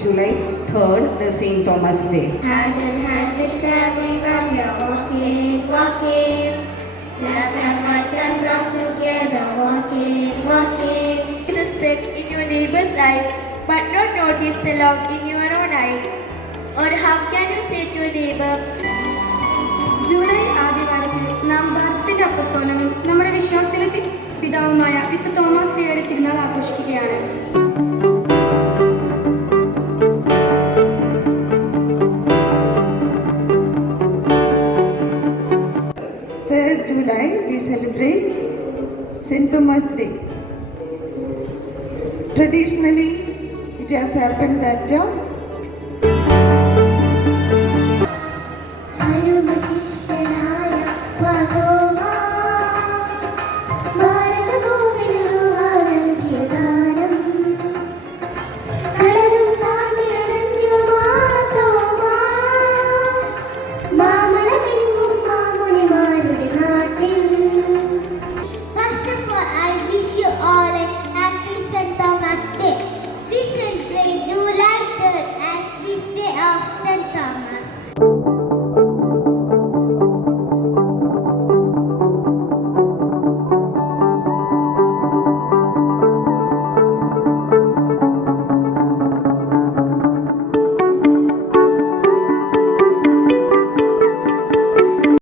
July 3rd, the St. Thomas Day. Hand in hand with everyone, we are walking, walking. Love and fight and love together, walking, walking. The speck in your neighbor's eye, but not notice the log in your own eye. Or how can you say to a neighbor, July ആദ്യവാരത്തിൽ നാം ഭാരതത്തിന്റെ അപ്പസ്തോലനും നമ്മുടെ വിശ്വാസത്തിന്റെ പിതാവുമായ വിശുദ്ധ Thomas ലിയോയുടെ തിരുനാൾ ആഘോഷിക്കുകയാണ്. 3rd July we celebrate St. Thomas Day. Traditionally, it has happened that